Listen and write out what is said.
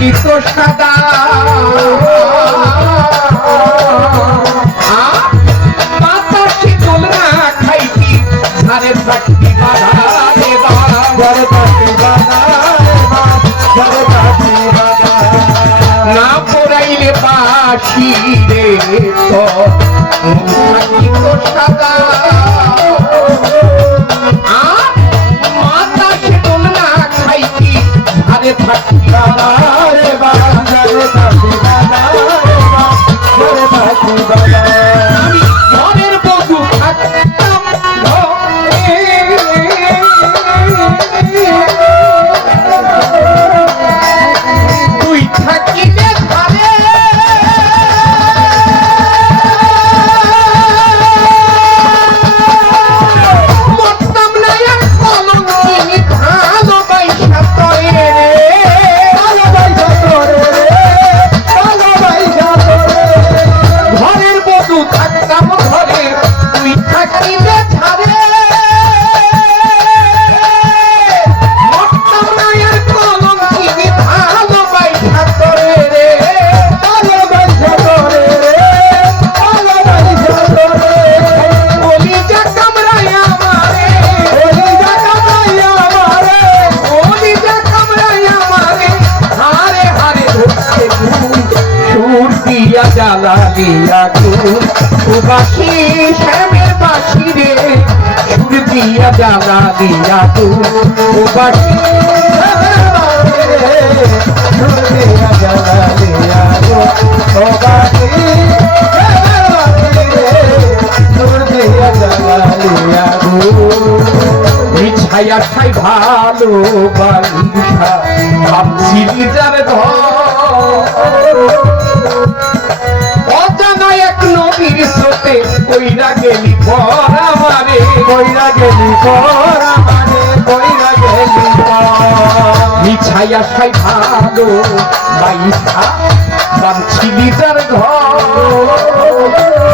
থাকিত সাদা বাতাসে দোল না খাইতি ঝাড়ে থাকি বাধা রে না পড়াইলে বাসি রে তো থাকিত সাদা বাতাসে দোল না খাইতি ঝাড়ে থাকি বাধা রে আমি ঘরের বধূ থাকতাম তুই থাকিলে ঘরে মরতাম না আর কলঙ্কিনী ভালোবাসা তরে ঘরের বধূ থাকতাম ঘরে তুই থাকিলে ঝাড়ে মরতাম না আর কলঙ্কিনী ভালোবাসা তরে রে কলিজা কামড়ায় আমারে কলিজা কামড়ায় আমারে হারে হারে ধরছে সুর দিয়া জ্বালা দিয়া গুণ বাসি শ্যামের বাসি রে সুর দিয়া জ্বালা দিয়া গুণ বাসি ছায়া ছাই ভালো বালিশা ভাবছিলি যার ঘর অজানা এক নদীর স্রোতে কইরা গেলি পর আমারে ছায়া ছাই ভালো বালিশা ভাবছিলি যার ঘর